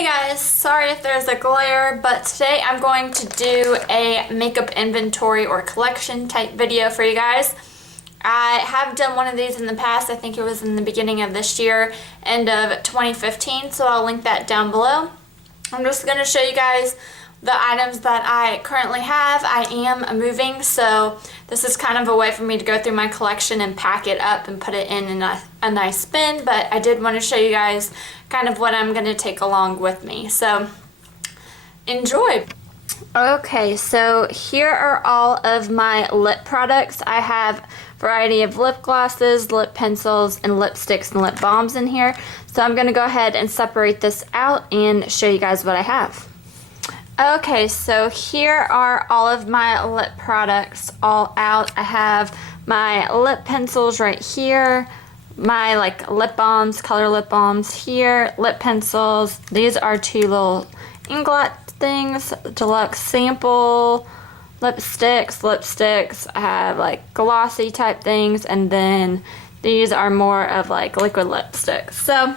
Hey guys, sorry if there's a glare, but today I'm going to do a makeup inventory or collection type video for you guys. I have done one of these in the past. I think it was in the beginning of this year, end of 2015, so I'll link that down below. I'm just going to show you guys the items that I currently have. I am moving, so this is kind of a way for me to go through my collection and pack it up and put it in a nice bin, but I did want to show you guys kind of what I'm going to take along with me. So enjoy! Okay, so here are all of my lip products. I have a variety of lip glosses, lip pencils, and lipsticks and lip balms in here. So I'm going to go ahead and separate this out and show you guys what I have. Okay, so here are all of my lip products all out. I have my lip pencils right here, my lip balms, color lip balms here, lip pencils. These are two little inglot things, deluxe sample, lipsticks. I have glossy type things, and then these are more of liquid lipsticks. So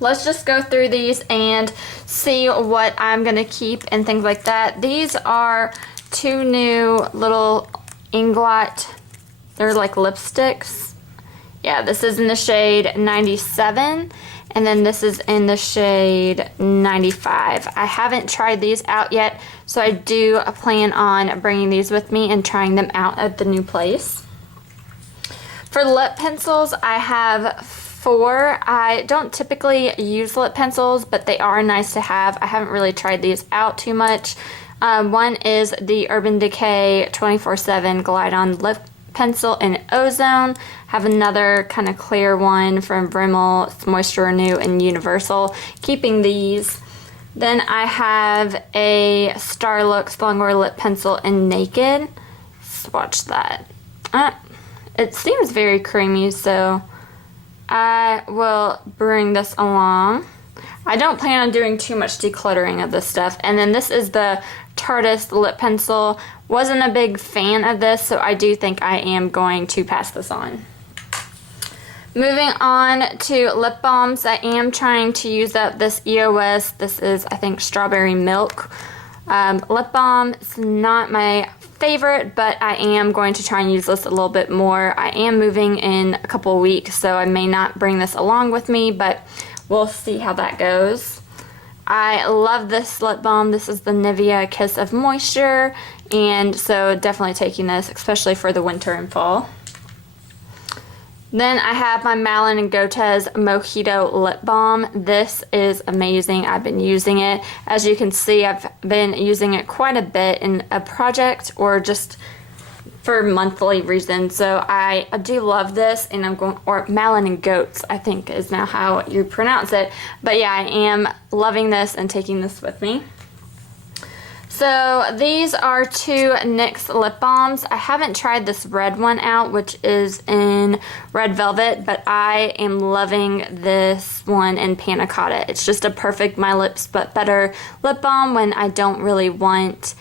let's just go through these and see what I'm going to keep and things like that. These are two new little inglot, they're like lipsticks. Yeah, this is in the shade 97, and then this is in the shade 95. I haven't tried these out yet, so I do plan on bringing these with me and trying them out at the new place. For lip pencils, I have 4. I don't typically use lip pencils, but they are nice to have. I haven't really tried these out too much. One is the Urban Decay 24/7 Glide On Lip Pencil in Ozone. Have another kind of clear one from Rimmel. It's Moisture Renew and Universal. Keeping these. Then I have a Starlooks Longwear Lip Pencil in Naked. Swatch that. It seems very creamy, so I will bring this along. I don't plan on doing too much decluttering of this stuff. And then this is the Tarteist lip pencil. Wasn't a big fan of this, so I do think I am going to pass this on. Moving on to lip balms, I am trying to use up this EOS. This is, I think, Strawberry Milk lip balm. It's not my favorite, but I am going to try and use this a little bit more. I am moving in a couple weeks, so I may not bring this along with me, but we'll see how that goes. I love this lip balm. This is the Nivea Kiss of Moisture, and so definitely taking this, especially for the winter and fall. Then I have my Malin & Gotez Mojito Lip Balm. This is amazing. I've been using it. As you can see, I've been using it quite a bit in a project or just for monthly reasons. So I do love this, and I'm going, or Malin & Goats, I think is now how you pronounce it. But yeah, I am loving this and taking this with me. So these are two NYX lip balms. I haven't tried this red one out, which is in Red Velvet, but I am loving this one in Panna Cotta. It's just a perfect My Lips But Better lip balm when I don't really want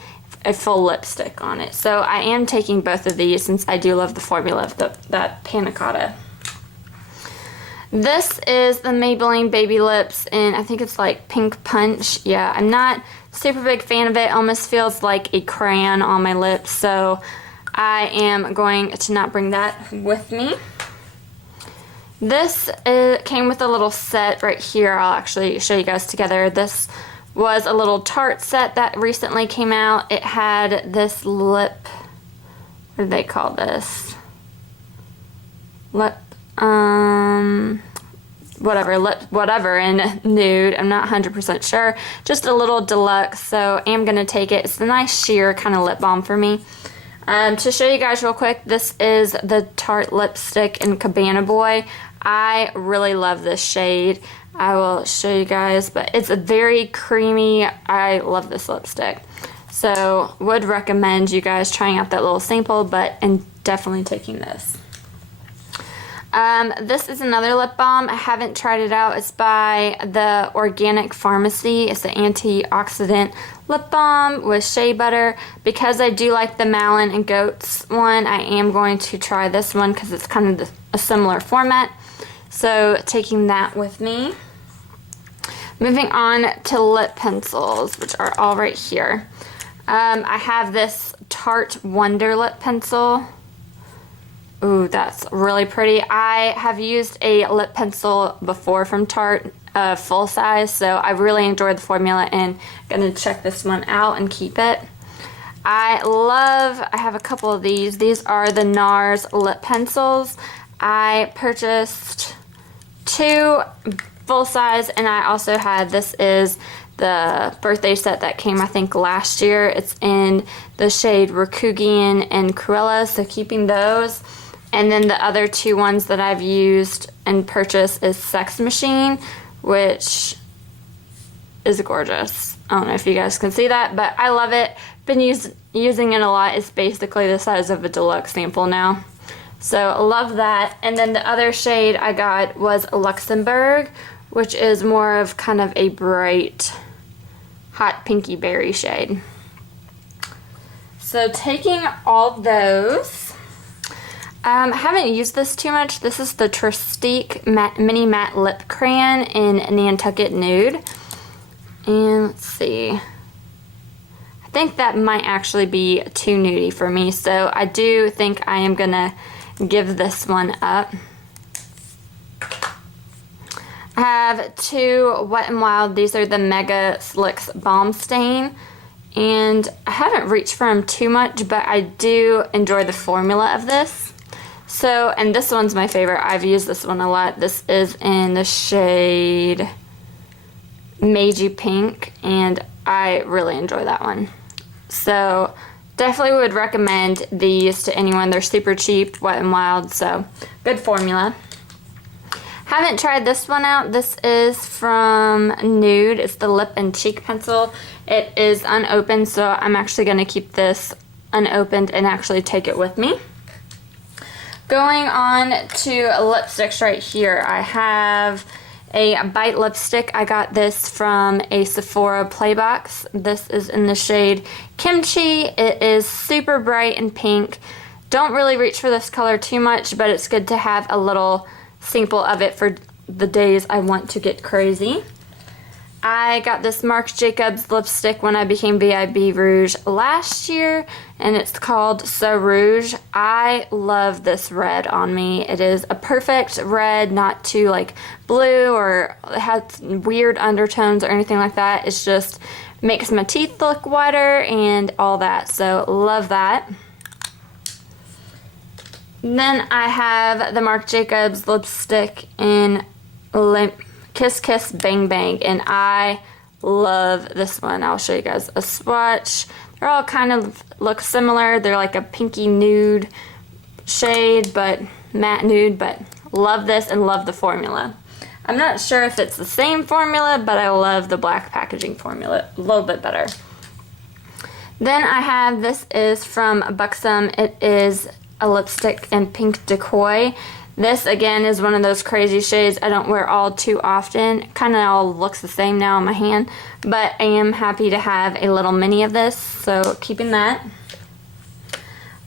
a full lipstick on it. So I am taking both of these since I do love the formula of that Panna Cotta. This is the Maybelline Baby Lips, and I think it's like Pink Punch. Yeah, I'm not super big fan of it. Almost feels like a crayon on my lips, so I am going to not bring that with me. This came with a little set right here. I'll actually show you guys together. This was a little Tarte set that recently came out. It had this lip, what do they call this? Whatever in nude. I'm not 100% sure. Just a little deluxe, so I'm gonna take it. It's a nice sheer kind of lip balm for me. To show you guys real quick, this is the Tarte lipstick in Cabana Boy. I really love this shade. I will show you guys, but it's a very creamy. I love this lipstick. So would recommend you guys trying out that little sample, and definitely taking this. This is another lip balm. I haven't tried it out. It's by the Organic Pharmacy. It's an antioxidant lip balm with shea butter. Because I do like the Malin & Goats one, I am going to try this one because it's kind of a similar format. So taking that with me. Moving on to lip pencils, which are all right here. I have this Tarte Wonder lip pencil. Ooh, that's really pretty. I have used a lip pencil before from Tarte, full size, so I really enjoyed the formula and gonna check this one out and keep it. I have a couple of these. These are the NARS lip pencils. I purchased 2 full size, and I also had, this is the birthday set that came I think last year. It's in the shade Rakugian and Cruella, so keeping those. And then the other 2 ones that I've used and purchased is Sex Machine, which is gorgeous. I don't know if you guys can see that, but I love it. Been using it a lot. It's basically the size of a deluxe sample now. So love that. And then the other shade I got was Luxembourg, which is more of kind of a bright, hot pinky berry shade. So taking all those, I haven't used this too much. This is the Trestique Mini Matte Lip Crayon in Nantucket Nude. And let's see. I think that might actually be too nudie for me, so I do think I am gonna give this one up. I have 2 Wet n Wild. These are the Mega Slicks Balm Stain. And I haven't reached for them too much, but I do enjoy the formula of this. So, and this one's my favorite. I've used this one a lot. This is in the shade Meiji Pink, and I really enjoy that one. So, definitely would recommend these to anyone. They're super cheap, Wet n Wild, so good formula. Haven't tried this one out. This is from Nude. It's the Lip and Cheek Pencil. It is unopened, so I'm actually going to keep this unopened and actually take it with me. Going on to lipsticks right here. I have a Bite lipstick. I got this from a Sephora Playbox. This is in the shade Kimchi. It is super bright and pink. Don't really reach for this color too much, but it's good to have a little sample of it for the days I want to get crazy. I got this Marc Jacobs lipstick when I became VIB Rouge last year, and it's called So Rouge. I love this red on me. It is a perfect red, not too like blue or it has weird undertones or anything like that. It's just makes my teeth look whiter and all that, so love that. Then I have the Marc Jacobs lipstick in Kiss Kiss Bang Bang, and I love this one. I'll show you guys a swatch. They're all kind of look similar. They're like a pinky nude shade, but matte nude, but love this and love the formula. I'm not sure if it's the same formula, but I love the black packaging formula a little bit better. Then I have, this is from Buxom. It is a lipstick in Pink Decoy. This again is one of those crazy shades I don't wear all too often. Kind of all looks the same now on my hand, but I am happy to have a little mini of this, so keeping that.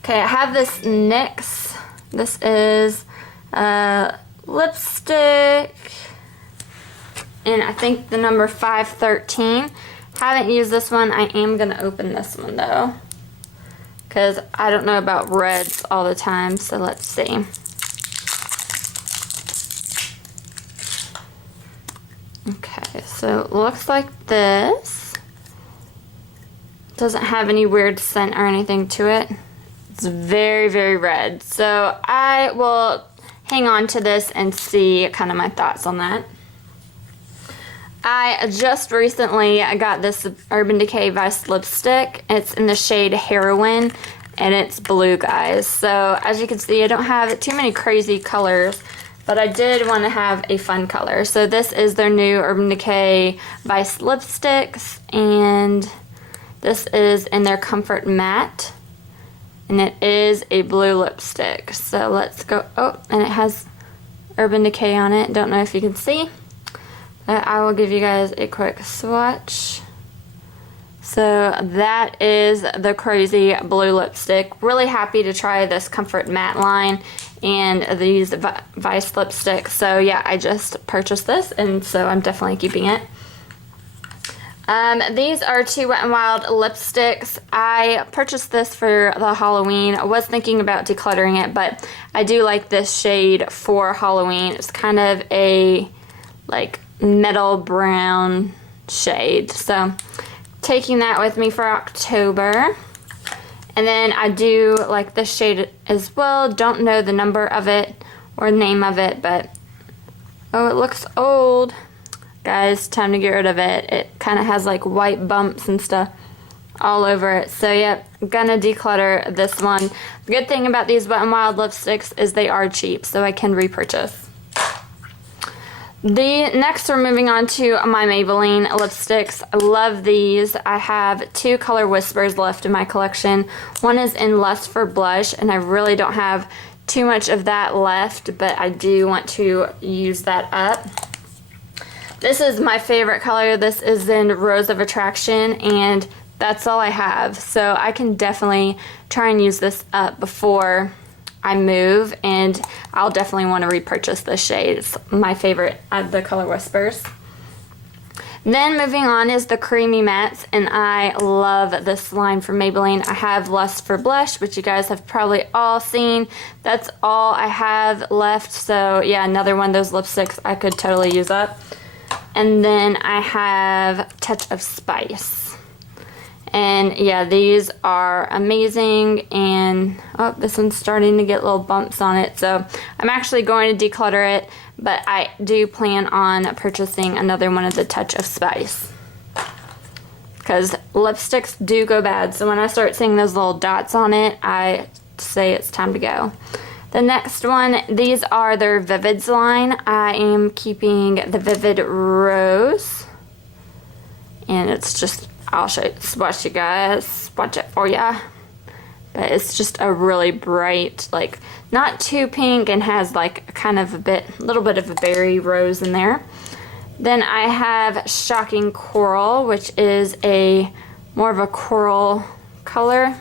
Okay, I have this NYX. This is a lipstick, and I think the number 513. Haven't used this one. I am going to open this one though, because I don't know about reds all the time, so let's see. Okay, so it looks like this. Doesn't have any weird scent or anything to it. It's very, very red. So I will hang on to this and see kind of my thoughts on that. I just recently got this Urban Decay Vice lipstick. It's in the shade Heroin, and it's blue, guys. So as you can see, I don't have too many crazy colors, but I did want to have a fun color. So this is their new Urban Decay Vice lipsticks, and this is in their Comfort Matte, and it is a blue lipstick. So let's go, oh, and it has Urban Decay on it. Don't know if you can see. I will give you guys a quick swatch. So that is the crazy blue lipstick. Really happy to try this Comfort Matte line and these Vice lipsticks. So yeah, I just purchased this, and so I'm definitely keeping it. These are two Wet n Wild lipsticks. I purchased this for the Halloween. I was thinking about decluttering it, but I do like this shade for Halloween. It's kind of a like metal brown shade. So taking that with me for October. And then I do like this shade as well. Don't know the number of it or name of it, but oh, it looks old. Guys, time to get rid of it. It kind of has like white bumps and stuff all over it. So yep, I'm gonna declutter this one. The good thing about these Wet n Wild lipsticks is they are cheap, so I can repurchase. Next we're moving on to my Maybelline lipsticks. I love these. I have two Color Whispers left in my collection. One is in Lust for Blush, and I really don't have too much of that left, but I do want to use that up. This is my favorite color. This is in Rose of Attraction, and that's all I have. So I can definitely try and use this up before I move, and I'll definitely want to repurchase this shade. It's my favorite of the Color Whispers. Then moving on is the Creamy Mattes, and I love this line from Maybelline. I have Lust for Blush, which you guys have probably all seen. That's all I have left, so yeah, another one of those lipsticks I could totally use up. And then I have Touch of Spice. And yeah, these are amazing, and oh, this one's starting to get little bumps on it, so I'm actually going to declutter it, but I do plan on purchasing another one of the Touch of Spice, because lipsticks do go bad, so when I start seeing those little dots on it, I say it's time to go. The next one, these are their Vivids line. I am keeping the Vivid Rose, and it's just, I'll swatch you guys, swatch it for ya. But it's just a really bright, like not too pink, and has like kind of a little bit of a berry rose in there. Then I have Shocking Coral, which is more of a coral color.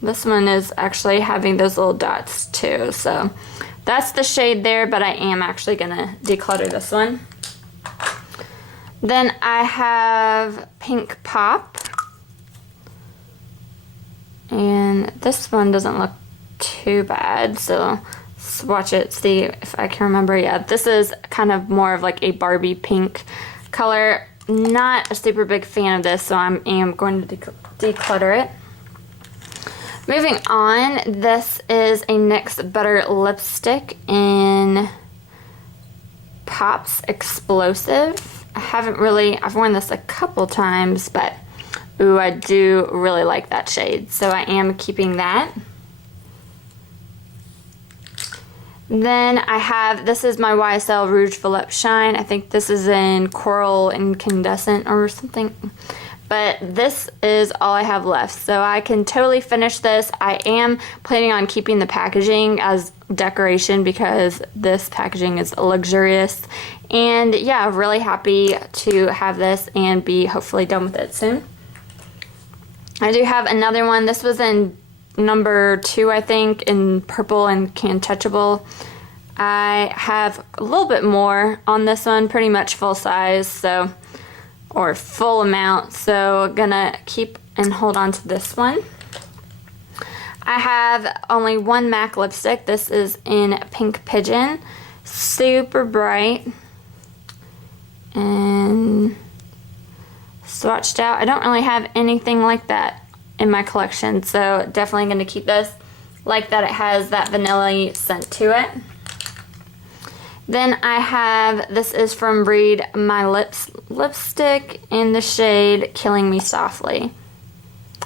This one is actually having those little dots too, so that's the shade there, but I am actually gonna declutter this one. Then I have Pink Pop, and this one doesn't look too bad, so swatch it, see if I can remember. Yeah, this is kind of more of like a Barbie pink color. Not a super big fan of this, so I am going to declutter it. Moving on, this is a NYX Butter Lipstick in Pops Explosive. I've worn this a couple times, but ooh, I do really like that shade, so I am keeping that. Then I have, this is my YSL Rouge Volupte Shine. I think this is in Coral Incandescent or something. But this is all I have left, so I can totally finish this. I am planning on keeping the packaging as decoration because this packaging is luxurious. And yeah, really happy to have this and be hopefully done with it soon. I do have another one. This was in number 2, I think, in Purple and Untouchable. I have a little bit more on this one, pretty much full size, or full amount, so gonna keep and hold on to this one. I have only one MAC lipstick. This is in Pink Pigeon, super bright and swatched out. I don't really have anything like that in my collection, so definitely gonna keep this. Like that it has that vanilla scent to it. Then I have, this is from Breed My Lips lipstick in the shade Killing Me Softly.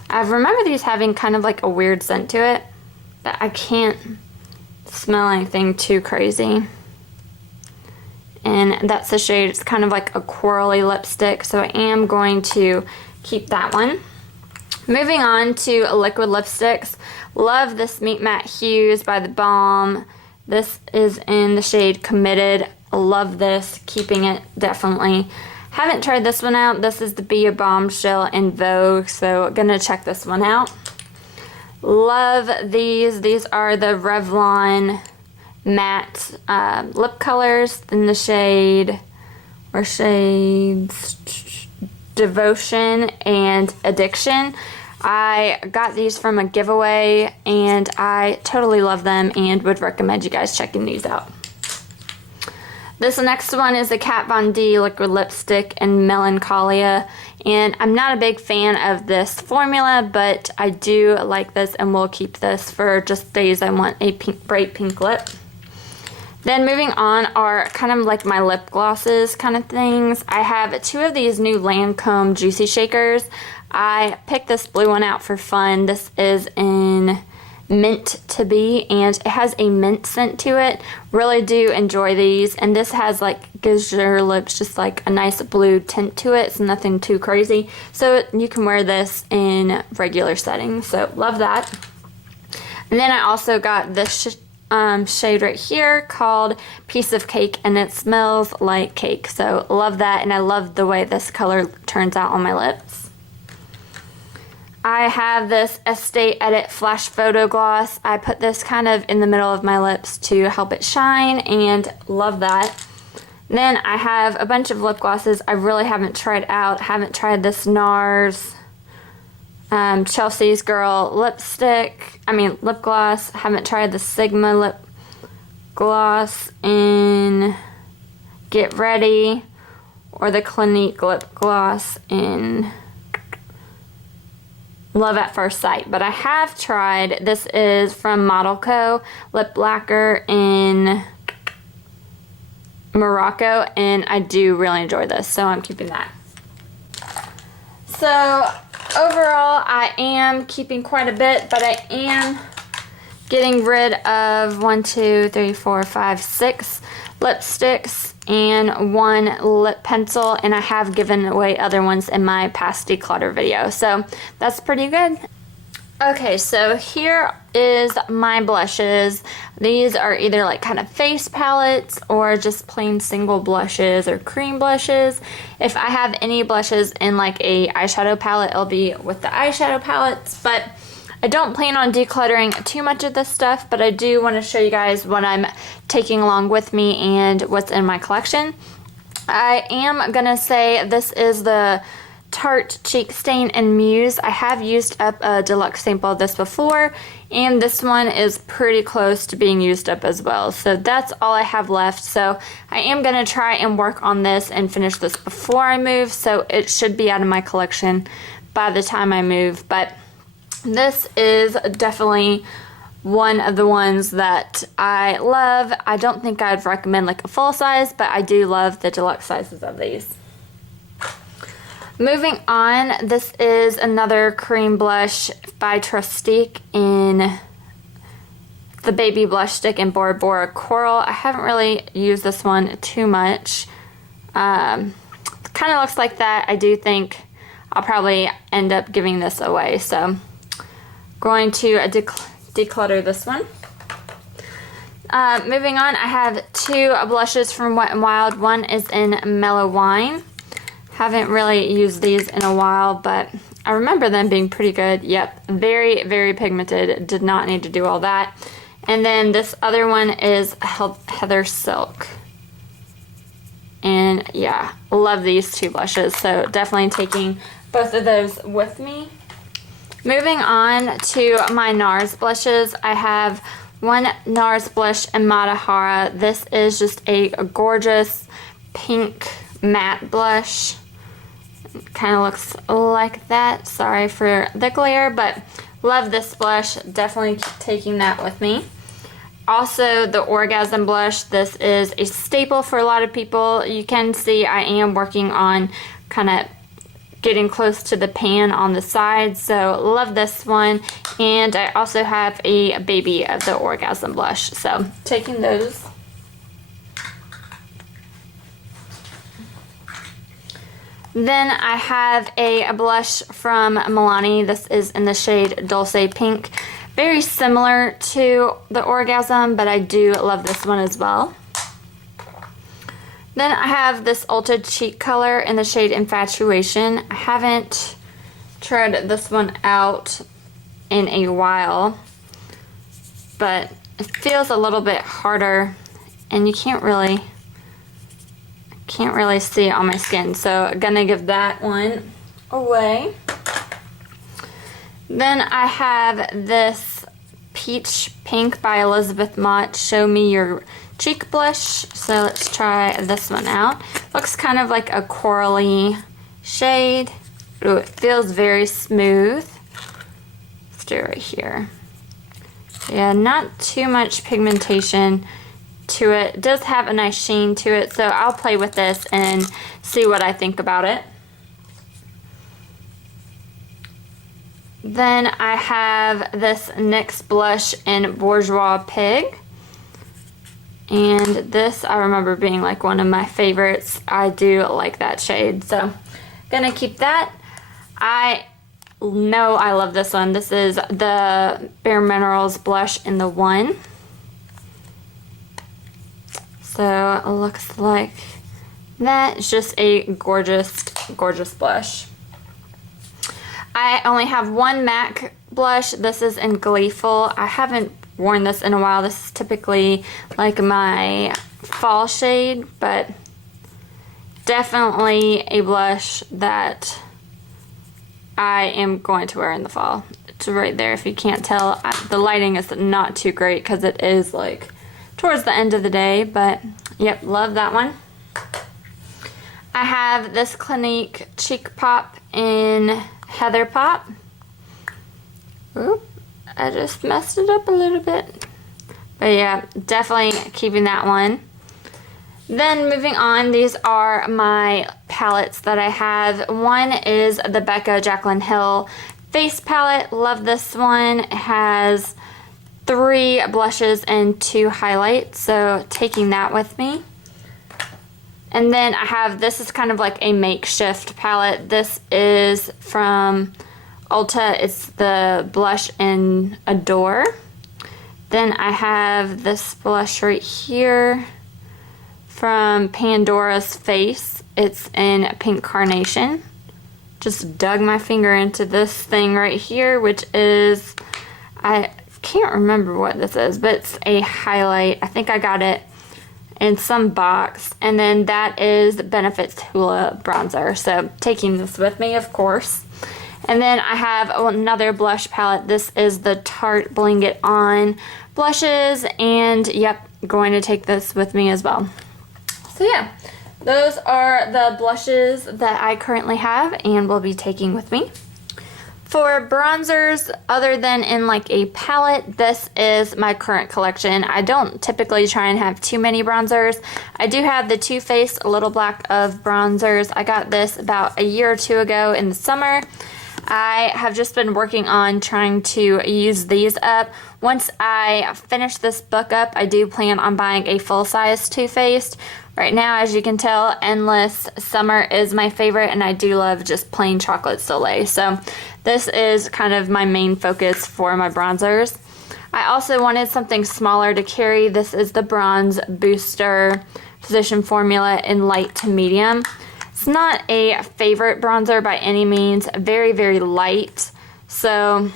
I remember these having kind of like a weird scent to it, but I can't smell anything too crazy. And that's the shade, it's kind of like a corally lipstick, so I am going to keep that one. Moving on to liquid lipsticks. Love this Meet Matte Hues by the Balm. This is in the shade Committed. Love this, keeping it definitely. Haven't tried this one out. This is the Be a Bombshell in Vogue, so gonna check this one out. Love these. These are the Revlon matte lip colors in the shade, are shades Devotion and Addiction. I got these from a giveaway and I totally love them and would recommend you guys checking these out. This next one is the Kat Von D liquid lipstick in Melancholia, and I'm not a big fan of this formula, but I do like this and will keep this for just days I want a bright pink lip. Then moving on are kind of like my lip glosses kind of things. I have two of these new Lancome Juicy Shakers. I picked this blue one out for fun. This is in Mint to Be, and it has a mint scent to it. Really do enjoy these, and this has like, gives your lips just like a nice blue tint to it. It's nothing too crazy, so you can wear this in regular settings, so love that. And then I also got this shade right here called Piece of Cake, and it smells like cake, so love that, and I love the way this color turns out on my lips. I have this Estate Edit Flash Photo Gloss. I put this kind of in the middle of my lips to help it shine, and love that. Then I have a bunch of lip glosses I really haven't tried out. Haven't tried this NARS Chelsea's Girl lip gloss. Haven't tried the Sigma lip gloss in Get Ready, or the Clinique lip gloss in Love at First Sight. But I have tried, this is from Model Co. Lip Lacquer in Morocco, and I do really enjoy this, so I'm keeping that. So overall, I am keeping quite a bit, but I am getting rid of 6 lipsticks and 1 lip pencil, and I have given away other ones in my past declutter video, so that's pretty good. Okay, so here is my blushes. These are either like kind of face palettes or just plain single blushes or cream blushes. If I have any blushes in like a eyeshadow palette, it'll be with the eyeshadow palettes, but I don't plan on decluttering too much of this stuff, but I do want to show you guys what I'm taking along with me and what's in my collection. I am gonna say this is the Tarte Cheek Stain in Muse. I have used up a deluxe sample of this before, and this one is pretty close to being used up as well. So that's all I have left. So I am gonna try and work on this and finish this before I move, so it should be out of my collection by the time I move. But this is definitely one of the ones that I love. I don't think I'd recommend like a full size, but I do love the deluxe sizes of these. Moving on, this is another cream blush by Trustique in the Baby Blush Stick in Bora Bora Coral. I haven't really used this one too much. Kind of looks like that. I do think I'll probably end up giving this away, so going to declutter this one. Moving on, I have 2 blushes from Wet n Wild. One is in Mellow Wine. Haven't really used these in a while, but I remember them being pretty good. Yep, very, very pigmented. Did not need to do all that. And then this other one is Heather Silk. And yeah, love these 2 blushes, so definitely taking both of those with me. Moving on to my NARS blushes, I have one NARS blush in Matahara. This is just a gorgeous pink matte blush. Kind of looks like that. Sorry for the glare, but love this blush. Definitely taking that with me. Also, the Orgasm blush. This is a staple for a lot of people. You can see I am working on kind of getting close to the pan on the side, so love this one. And I also have a baby of the Orgasm blush, so taking those. Then I have a blush from Milani. This is in the shade Dulce Pink. Very similar to the Orgasm, but I do love this one as well. Then I have this Ulta cheek color in the shade Infatuation. I haven't tried this one out in a while, but it feels a little bit harder, and you can't really can't really see it on my skin, so I'm gonna give that one away. Then I have this Peach Pink by Elizabeth Mott Show Me Your Cheek Blush. So let's try this one out. Looks kind of like a corally shade. Ooh, it feels very smooth. Let's do it right here. Yeah, not too much pigmentation to it. It does have a nice sheen to it, so I'll play with this and see what I think about it. Then I have this NYX blush in Bourgeois Pig. And this I remember being like one of my favorites. I do like that shade, so gonna keep that. I know I love this one. This is the Bare Minerals blush in the one. So it looks like that. It's just a gorgeous, gorgeous blush. I only have one MAC blush. This is in Gleeful. I haven't worn this in a while. This is typically like my fall shade, but definitely a blush that I am going to wear in the fall. It's right there if you can't tell. The lighting is not too great because it is like towards the end of the day, but yep, love that one. I have this Clinique Cheek Pop in Heather Pop. Oop, I just messed it up a little bit. But yeah, definitely keeping that one. Then moving on, these are my palettes that I have. One is the Becca Jaclyn Hill Face Palette. Love this one. It has 3 blushes and 2 highlights, so taking that with me. And then I have, this is kind of like a makeshift palette. This is from Ulta. It's the blush in Adore. Then I have this blush right here from Pandora's Face. It's in Pink Carnation. Just dug my finger into this thing right here, which is, I can't remember what this is, but it's a highlight. I think I got it in some box. And then that is Benefit's Hoola bronzer. So taking this with me, of course. And then I have another blush palette. This is the Tarte Bling It On blushes. And yep, going to take this with me as well. So yeah, those are the blushes that I currently have and will be taking with me. For bronzers, other than in like a palette, this is my current collection. I don't typically try and have too many bronzers. I do have the Too Faced Little Black of bronzers. I got this about a year or 2 ago in the summer. I have just been working on trying to use these up. Once I finish this book up, I do plan on buying a full-size Too Faced. Right now, as you can tell, Endless Summer is my favorite, and I do love just plain chocolate Soleil. So this is kind of my main focus for my bronzers. I also wanted something smaller to carry. This is the Bronze Booster Physician Formula in light to medium. It's not a favorite bronzer by any means, very, very light. So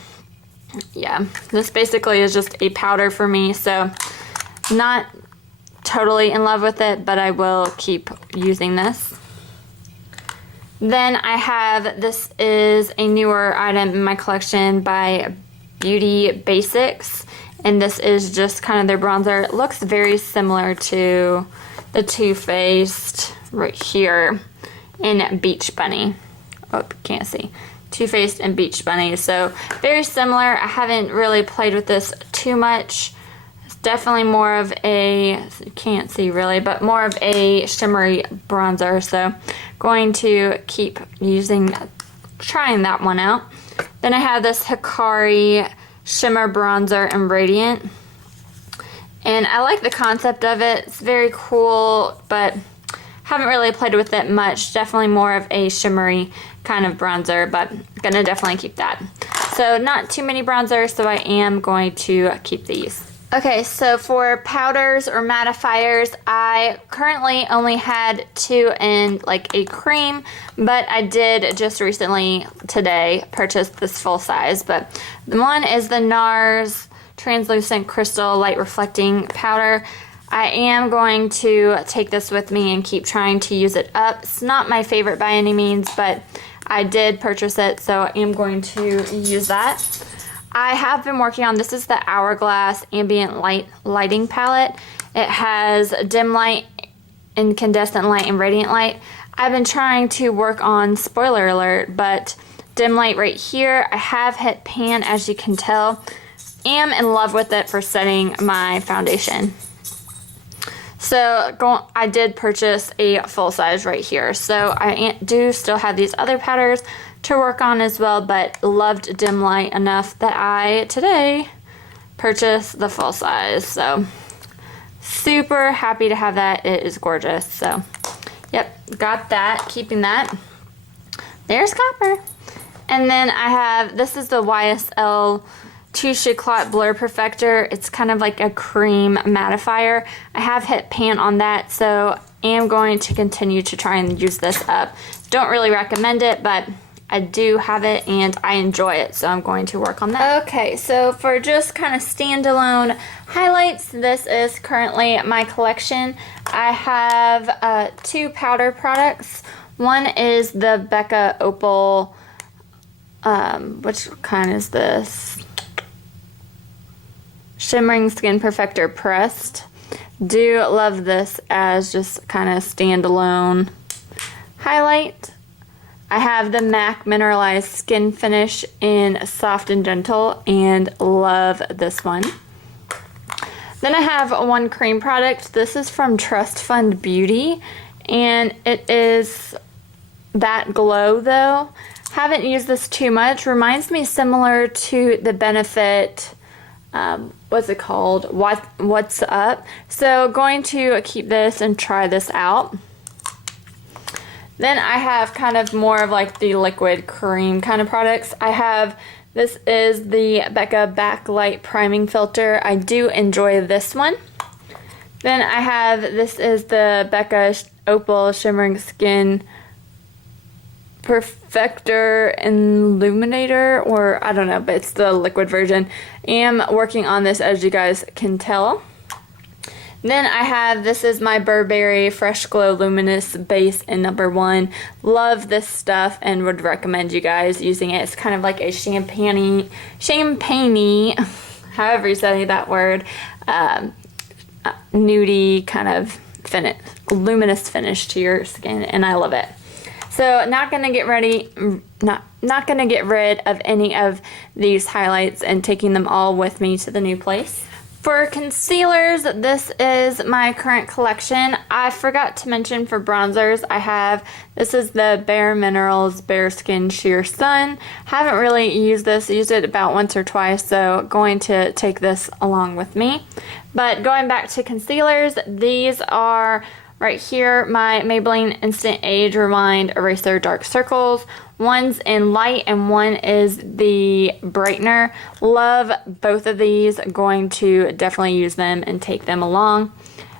yeah, this basically is just a powder for me. So not totally in love with it, but I will keep using this. Then I have, this is a newer item in my collection by Beauty Basics, and this is just kind of their bronzer. It looks very similar to the Too Faced right here in Beach Bunny. Oh, can't see. Too Faced and Beach Bunny, so very similar. I haven't really played with this too much. Definitely more of a, you can't see really, but more of a shimmery bronzer. So going to keep trying that one out. Then I have this Hikari Shimmer Bronzer in Radiant. And I like the concept of it. It's very cool, but haven't really played with it much. Definitely more of a shimmery kind of bronzer, but gonna definitely keep that. So not too many bronzers, so I am going to keep these. Okay, so for powders or mattifiers, I currently only had 2 in like a cream, but I did just recently, today, purchase this full size. But the one is the NARS Translucent Crystal Light Reflecting Powder. I am going to take this with me and keep trying to use it up. It's not my favorite by any means, but I did purchase it, so I am going to use that. I have been working on, this is the Hourglass Ambient Lighting Palette. It has dim light, incandescent light, and radiant light. I've been trying to work on, spoiler alert, but dim light right here. I have hit pan, as you can tell. Am in love with it for setting my foundation. So I did purchase a full size right here. So I do still have these other powders to work on as well, but loved dim light enough that I today purchased the full size. So super happy to have that. It is gorgeous. So yep, got that, keeping that. There's copper. And then I have, this is the YSL Touche Éclat Blur Perfector. It's kind of like a cream mattifier. I have hit pan on that, so I am going to continue to try and use this up. Don't really recommend it, but I do have it and I enjoy it, so I'm going to work on that. Okay, so for just kind of standalone highlights, this is currently my collection. I have 2 powder products. One is the Becca Opal, which kind is this? Shimmering Skin Perfector Pressed. Do love this as just kind of standalone highlight. I have the MAC Mineralized Skin Finish in Soft and Gentle and love this one. Then I have one cream product. This is from Trust Fund Beauty and it is that glow though. Haven't used this too much. Reminds me similar to the Benefit what's it called? What's Up? So going to keep this and try this out. Then I have kind of more of like the liquid cream kind of products. I have, this is the Becca Backlight Priming Filter. I do enjoy this one. Then I have, this is the Becca Opal Shimmering Skin Perfector Illuminator, or I don't know, but it's the liquid version. Am working on this, as you guys can tell. Then I have, this is my Burberry Fresh Glow Luminous Base in #1. Love this stuff and would recommend you guys using it. It's kind of like a champagne-y, however you say that word, nudie kind of finish, luminous finish to your skin, and I love it. So not gonna get rid of any of these highlights and taking them all with me to the new place. For concealers, this is my current collection. I forgot to mention for bronzers, I have, this is the Bare Minerals Bare Skin Sheer Sun. Haven't really used this, used it about once or twice, so going to take this along with me. But going back to concealers, these are right here, my Maybelline Instant Age Rewind Eraser Dark Circles. One's in light and one is the brightener. Love both of these. Going to definitely use them and take them along.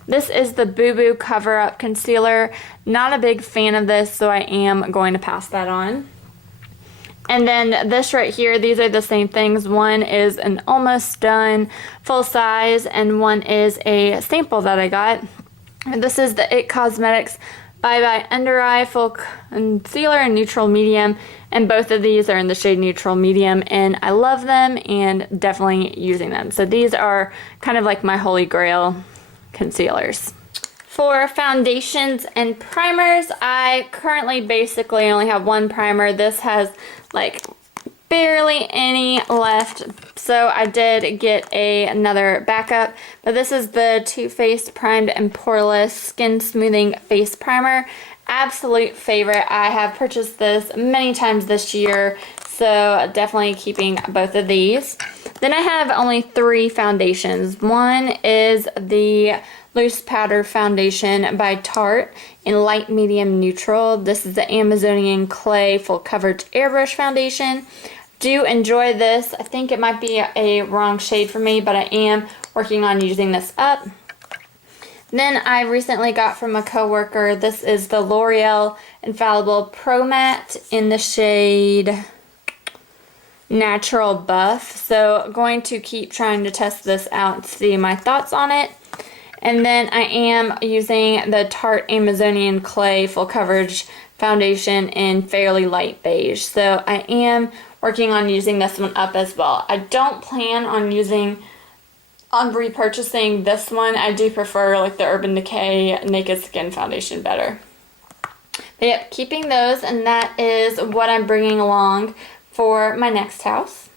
This is the Boo Boo Cover Up Concealer. Not a big fan of this, so I am going to pass that on. And then this right here, these are the same things. One is an almost done full size and one is a sample that I got. This is the IT Cosmetics Bye Bye Under Eye Full Concealer in Neutral Medium, and both of these are in the shade Neutral Medium, and I love them and definitely using them. So these are kind of like my holy grail concealers. For foundations and primers, I currently basically only have one primer. This has like barely any left, so I did get another backup, but this is the Too Faced Primed and Poreless Skin Smoothing Face Primer. Absolute favorite. I have purchased this many times this year, so definitely keeping both of these. Then I have only 3 foundations. One is the Loose Powder Foundation by Tarte in Light Medium Neutral. This is the Amazonian Clay Full Coverage Airbrush Foundation. Do enjoy this. I think it might be a wrong shade for me, but I am working on using this up. Then I recently got from a coworker, this is the L'Oreal Infallible Pro Matte in the shade Natural Buff. So going to keep trying to test this out and see my thoughts on it. And then I am using the Tarte Amazonian Clay Full Coverage Foundation in Fairly Light Beige. So I am working on using this one up as well. I don't plan on repurchasing this one. I do prefer like the Urban Decay Naked Skin Foundation better. But yep, keeping those, and that is what I'm bringing along for my next house.